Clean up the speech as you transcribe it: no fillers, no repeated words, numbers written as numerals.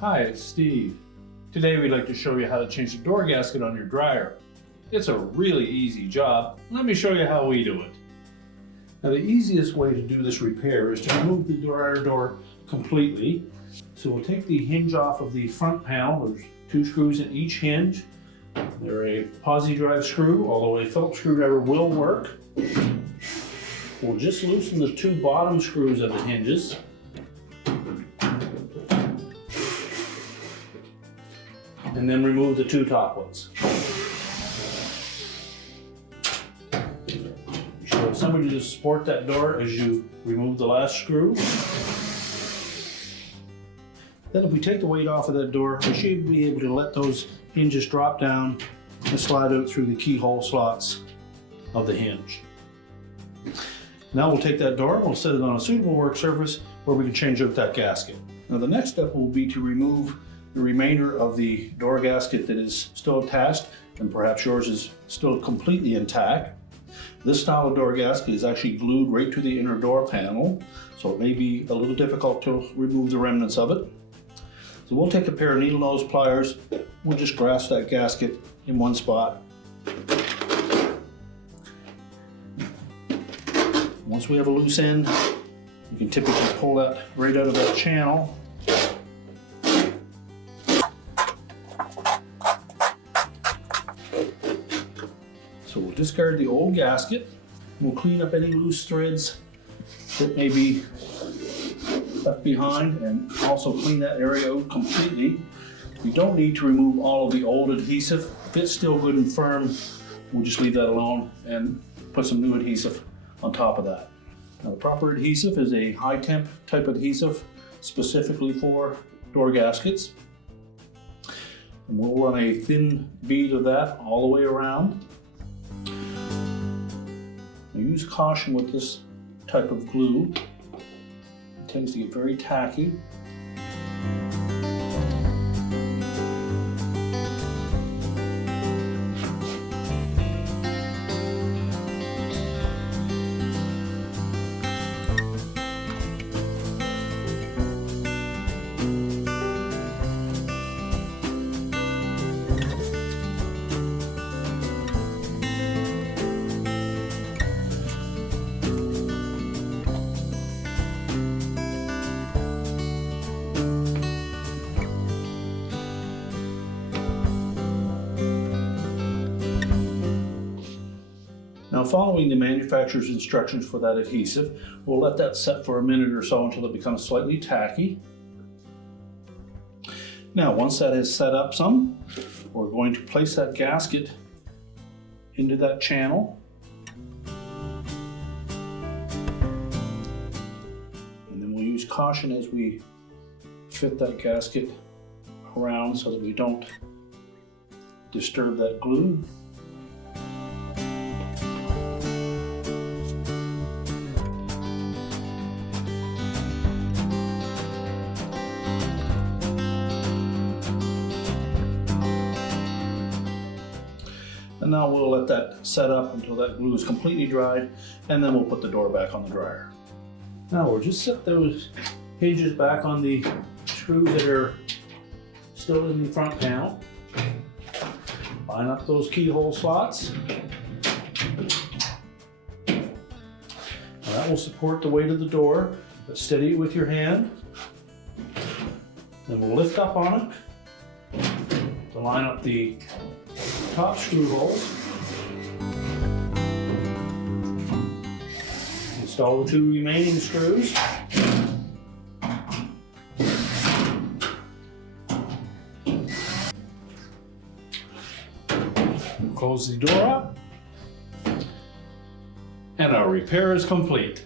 Hi, it's Steve. Today we'd like to show you how to change the door gasket on your dryer. It's a really easy job. Let me show you how we do it. Now the easiest way to do this repair is to remove the dryer door completely. So we'll take the hinge off of the front panel. There's 2 screws in each hinge. They're a posi drive screw, although a Phillips screwdriver will work. We'll just loosen the 2 bottom screws of the hinges. And then remove the 2 top ones. You should have somebody to support that door as you remove the last screw. Then if we take the weight off of that door, we should be able to let those hinges drop down and slide out through the keyhole slots of the hinge. Now we'll take that door and we'll set it on a suitable work surface where we can change out that gasket. Now the next step will be to remove the remainder of the door gasket that is still attached, and perhaps yours is still completely intact. This style of door gasket is actually glued right to the inner door panel, so it may be a little difficult to remove the remnants of it. So we'll take a pair of needle nose pliers, we'll just grasp that gasket in one spot. Once we have a loose end, you can typically pull that right out of that channel. So we'll discard the old gasket. We'll clean up any loose threads that may be left behind and also clean that area out completely. You don't need to remove all of the old adhesive. If it's still good and firm, we'll just leave that alone and put some new adhesive on top of that. Now the proper adhesive is a high temp type adhesive specifically for door gaskets. And we'll run a thin bead of that all the way around. Use caution with this type of glue. It tends to get very tacky. Now following the manufacturer's instructions for that adhesive, we'll let that set for a minute or so until it becomes slightly tacky. Now once that is set up some, we're going to place that gasket into that channel. And then we'll use caution as we fit that gasket around so that we don't disturb that glue. And now we'll let that set up until that glue is completely dried, and then we'll put the door back on the dryer. Now we'll just set those hinges back on the screws that are still in the front panel. Line up those keyhole slots. Now that will support the weight of the door, but steady it with your hand. Then we'll lift up on it to line up the top screw holes. Install the 2 remaining screws. Close the door up. And our repair is complete.